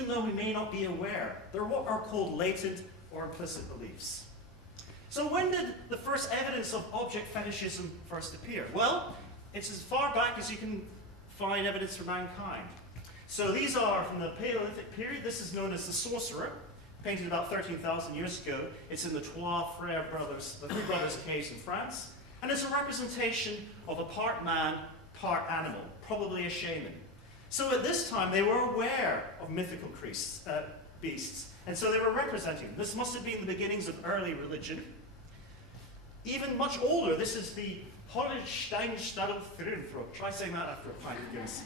even though we may not be aware. They're what are called latent or implicit beliefs. So when did the first evidence of object fetishism first appear? Well, it's as far back as you can find evidence for mankind. So these are from the Paleolithic period. This is known as the Sorcerer, painted about 13,000 years ago. It's in the Trois Frères brothers, the Three Brothers caves in France. And it's a representation of a part man, part animal, probably a shaman. So at this time, they were aware of mythical beasts, and so they were representing them. This must have been the beginnings of early religion. Even much older, this is the Hollensteinstadel Throat. Try saying that after a pint of Guinness.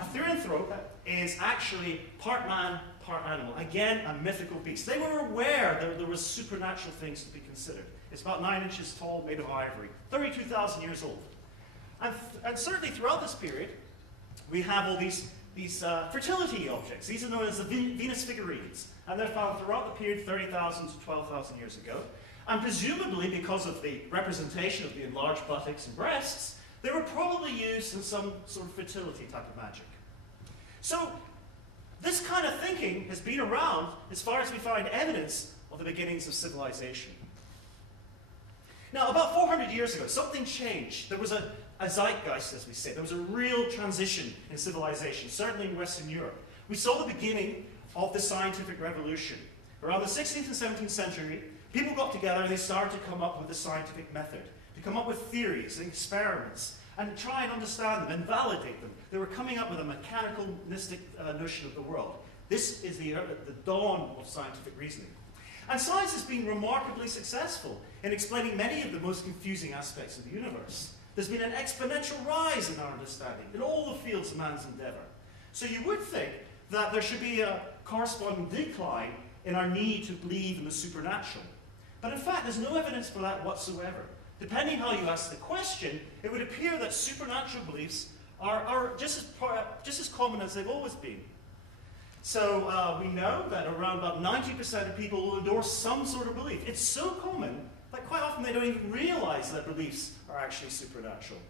A throat is actually part man, part animal. Again, a mythical beast. They were aware that there was supernatural things to be considered. It's about 9 inches tall, made of ivory, 32,000 years old. And certainly throughout this period, we have all these fertility objects. These are known as the Venus figurines, and they're found throughout the period 30,000 to 12,000 years ago. And presumably, because of the representation of the enlarged buttocks and breasts, they were probably used in some sort of fertility type of magic. So this kind of thinking has been around as far as we find evidence of the beginnings of civilization. Now, about 400 years ago, something changed. There was a zeitgeist, as we say. There was a real transition in civilization, certainly in Western Europe. We saw the beginning of the scientific revolution. Around the 16th and 17th century, people got together and they started to come up with a scientific method, to come up with theories and experiments, and try and understand them and validate them. They were coming up with a mechanistic notion of the world. This is the dawn of scientific reasoning. And science has been remarkably successful in explaining many of the most confusing aspects of the universe. There's been an exponential rise in our understanding in all the fields of man's endeavor. So you would think that there should be a corresponding decline in our need to believe in the supernatural. But in fact, there's no evidence for that whatsoever. Depending how you ask the question, it would appear that supernatural beliefs are just as common as they've always been. So we know that around about 90% of people will endorse some sort of belief. It's so common that quite often they don't even realize that beliefs are actually supernatural.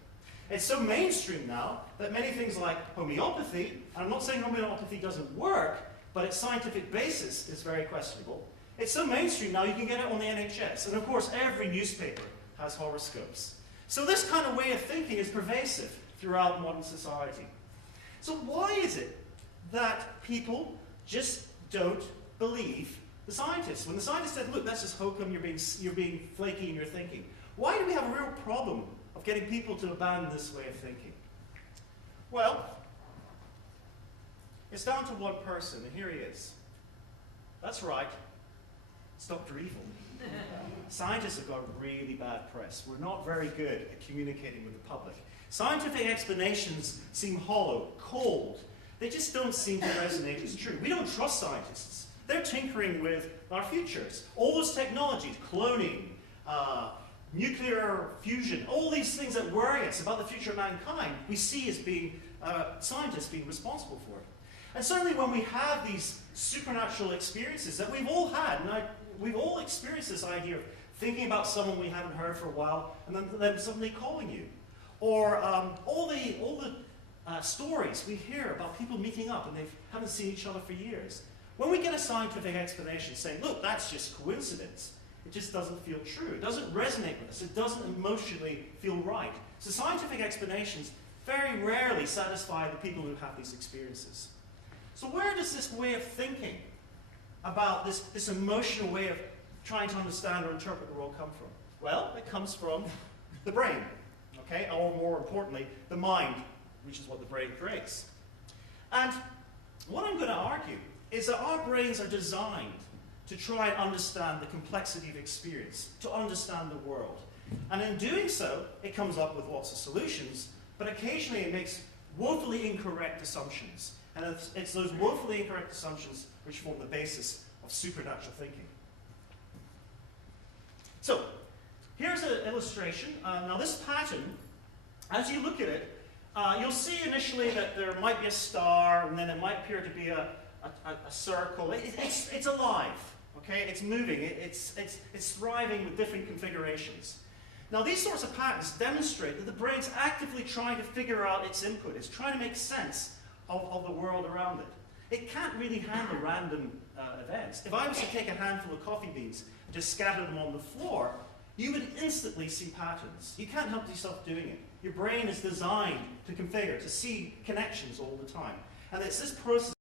It's so mainstream now that many things like homeopathy, and I'm not saying homeopathy doesn't work, but its scientific basis is very questionable. It's so mainstream now you can get it on the NHS. And of course, every newspaper has horoscopes. So this kind of way of thinking is pervasive throughout modern society. So why is it that people just don't believe the scientists? When the scientists said, look, that's just hokum, you're being flaky in your thinking. Why do we have a real problem of getting people to abandon this way of thinking? Well, it's down to one person, and here he is. That's right. It's Dr. Evil. Scientists have got really bad press. We're not very good at communicating with the public. Scientific explanations seem hollow, cold. They just don't seem to resonate as true. We don't trust scientists. They're tinkering with our futures. All those technologies, cloning, nuclear fusion, all these things that worry us about the future of mankind, we see as being scientists being responsible for it. And certainly when we have these supernatural experiences that we've all had, and we've all experienced this idea of thinking about someone we haven't heard for a while, and then them suddenly calling you. Or all the stories we hear about people meeting up and they haven't seen each other for years. When we get a scientific explanation saying, look, that's just coincidence, it just doesn't feel true. It doesn't resonate with us. It doesn't emotionally feel right. So scientific explanations very rarely satisfy the people who have these experiences. So where does this way of thinking about this emotional way of trying to understand or interpret the world come from? Well, it comes from the brain, okay? Or more importantly, the mind, which is what the brain creates. And what I'm going to argue is that our brains are designed to try and understand the complexity of experience, to understand the world. And in doing so, it comes up with lots of solutions, but occasionally it makes woefully incorrect assumptions. And it's those woefully incorrect assumptions which form the basis of supernatural thinking. So, here's an illustration. Now this pattern, as you look at it, you'll see initially that there might be a star, and then it might appear to be a circle. It's alive, okay? It's moving. It's thriving with different configurations. Now, these sorts of patterns demonstrate that the brain's actively trying to figure out its input. It's trying to make sense of the world around it. It can't really handle random events. If I was to take a handful of coffee beans and just scatter them on the floor, you would instantly see patterns. You can't help yourself doing it. Your brain is designed to configure, to see connections all the time. And it's this process